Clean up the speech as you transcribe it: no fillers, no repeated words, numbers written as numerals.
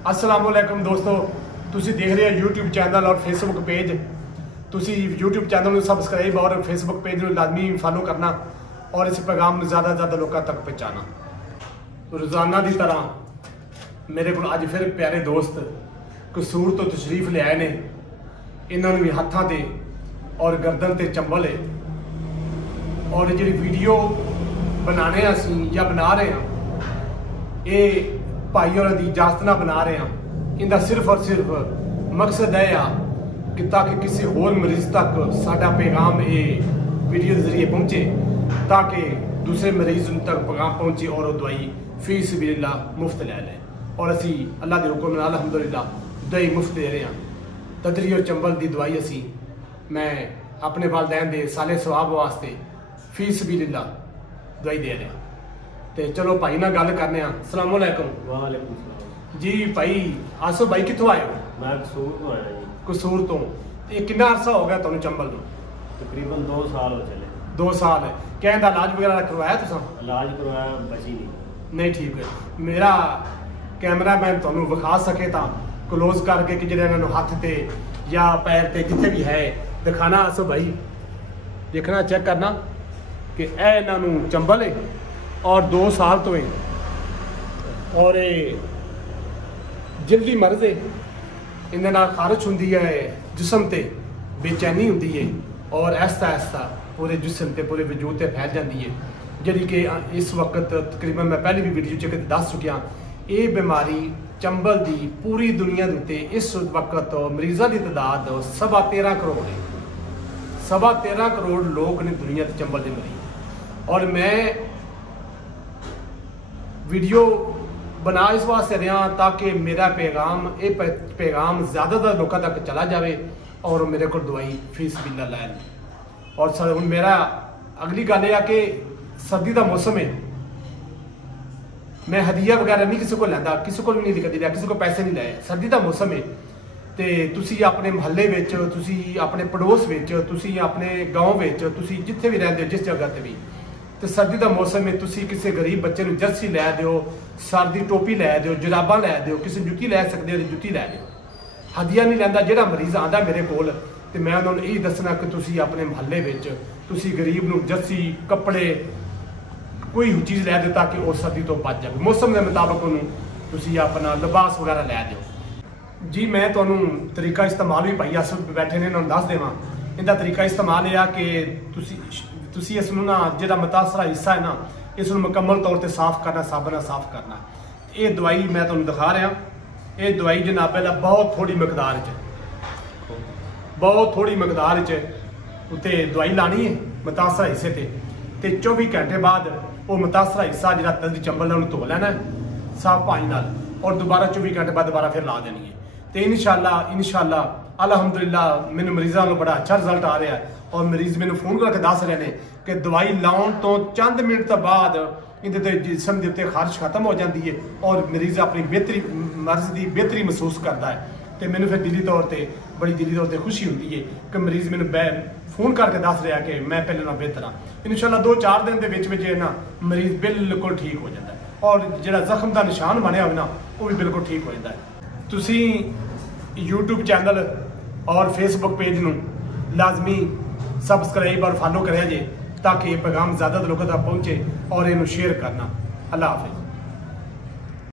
अस्सलामुअलैकुम दोस्तों, तुसी देख रहे हो यूट्यूब चैनल और फेसबुक पेज। तुसी यूट्यूब चैनल में सबसक्राइब और फेसबुक पेज में लाजमी फॉलो करना और इस पैगाम में ज़्यादा से ज़्यादा लोगों तक पहुँचाना। रोज़ाना की तरह मेरे को अज फिर प्यारे दोस्त कसूर तो तशरीफ ले आए ने। इन्होंने भी हाथों से और गर्दन से चंबल है और जी वीडियो बनाने असी या बना रहे हैं ये भाई और की इजाजत ना बना रहे हैं। इनका सिर्फ और सिर्फ मकसद है कि ताकि किसी होर मरीज तक साडा पैगाम ये वीडियो के जरिए पहुँचे ताकि दूसरे मरीज तक पैगाम पहुँचे और वो दवाई फी सबिलिल्लाह मुफ्त ले लें। और असी अल्लाह के हुक्म नाल अल्हम्दुलिल्लाह दवाई मुफ्त दे रहे हैं। तदरी और चंबल की दवाई असी मैं अपने वालदैन के साले सवाब वास्ते फी सबिलिल्लाह दवाई दे रहे हैं। तो चलो भाई ना गल करने। अस्सलाम वालेकुम। वालेकुम सलाम जी भाई आसो भाई कितों आए हो? मैं कसूर तो आया जी। कसूर तो ये कितना अरसा हो गया तुम चंबल में? तकरीबन 2 साल हो चले। 2 साल है। क्या इनका इलाज वगैरह करवाया तुम? इलाज करवाया बची नहीं ठीक है। मेरा कैमरा मैन तुम विखा सके तो क्लोज करके कि जो इन्होंने हाथ से या पैर से जिथे भी है दिखाना। आसो भाई देखना चेक करना कि यह इन्हों चंबल है और 2 साल तो है और जल्दी मर्ज है। इन्हें खारिश होंगी है जिसम से बेचैनी होंगी है और ऐसा ऐसा पूरे जिसम से पूरे वजूद से फैल जाती है जी कि इस वक्त तकरीबन मैं पहले भी वीडियो च दस चुकिया। ये बीमारी चंबल की पूरी दुनिया के उत्ते इस वक्त मरीजों की तादाद 13.25 करोड़ है। 13.25 करोड़ लोग ने दुनिया के चंबल के मरीज। और मैं वीडियो बना इस वास्ते रहा ताकि मेरा पैगाम ये पैगाम ज़्यादातर लोगों तक चला जाए और मेरे को दवाई फीस बिल्ला लैन। और सर हूँ मेरा अगली गल यह कि सर्दी का मौसम है। मैं हदिया वगैरह नहीं किसी को लैंदा, किसी को भी नहीं कदी लिया, किसी को पैसे नहीं लाए। सर्दी का मौसम है तो तुसी अपने महल्ले विच, तुसी अपने पड़ोस विच, तुसी अपने गाँव विच, तुसी जिथे भी रहते हो जिस जगह पर भी तो सर्दी का मौसम है तुसी किसी गरीब बच्चे को जर्सी लै दो, सर की टोपी लै दो, जुराबा लै दो, किसी जुत्ती लै सकते हो जुत्ती लै दो। हदिया नहीं लैंदा। जो मरीज आता मेरे को तो मैं उन्होंने यही दसना कि तुसी अपने महल्ले विच तुसी गरीब नूं जर्सी कपड़े कोई चीज़ लै दो ताकि वो सर्दी तो बच जाए। मौसम के मुताबिक उन्होंने तुसी अपना लिबास वगैरह लै दो। जी मैं तुहानूं तरीका इस्तेमाल भी भाई अस बैठे ने उन्होंने दस देवां। इनका तरीका इस्तेमाल यह कि तुसी इसनूं ना जो मुतासरा हिस्सा है ना इसनूं मुकम्मल तौर पर साफ करना, साबन नाल साफ करना। ये दवाई मैं तुहानूं दिखा रहा। ये दवाई जनाब बहुत थोड़ी मकदार बहुत थोड़ी मकदार उत्ते दवाई लानी है मुतासरा हिस्से ते 24 घंटे बाद वो मुतासरा हिस्सा जो तंदी चंबल है धो लेना साफ पानी नाल और दोबारा 24 घंटे बाद दोबारा फिर ला देनी है। तो इंशाअल्लाह अल्हम्दुलिल्लाह मैंने मरीजों को बड़ा अच्छा रिजल्ट आ रहा है और मरीज मैंने फोन करके दस रहे हैं कि दवाई लाने तो चंद मिनट तो बाद इनके जिसम के उत्ते खारिश खत्म हो जाती है और मरीज अपनी बेहतरी मर्ज की बेहतरी महसूस करता है। तो मैंने फिर दिली तौर पर बड़ी दिली तौर पर खुशी होती है कि मरीज मैंने फोन करके दस रहा कि मैं पहले ना बेहतर हाँ। इंशाअल्लाह 2-4 दिन के ना मरीज बिल्कुल ठीक हो जाता है और जो जख्म का निशान बनया हो ना वो भी बिल्कुल ठीक हो जाता है। तुसी यूट्यूब चैनल और फेसबुक पेज नूं लाजमी सबसक्राइब और फॉलो करें जे ताकि ये पैगाम ज़्यादा लोगों तक पहुँचे और इन्हू शेयर करना। अल्लाह हाफिज़।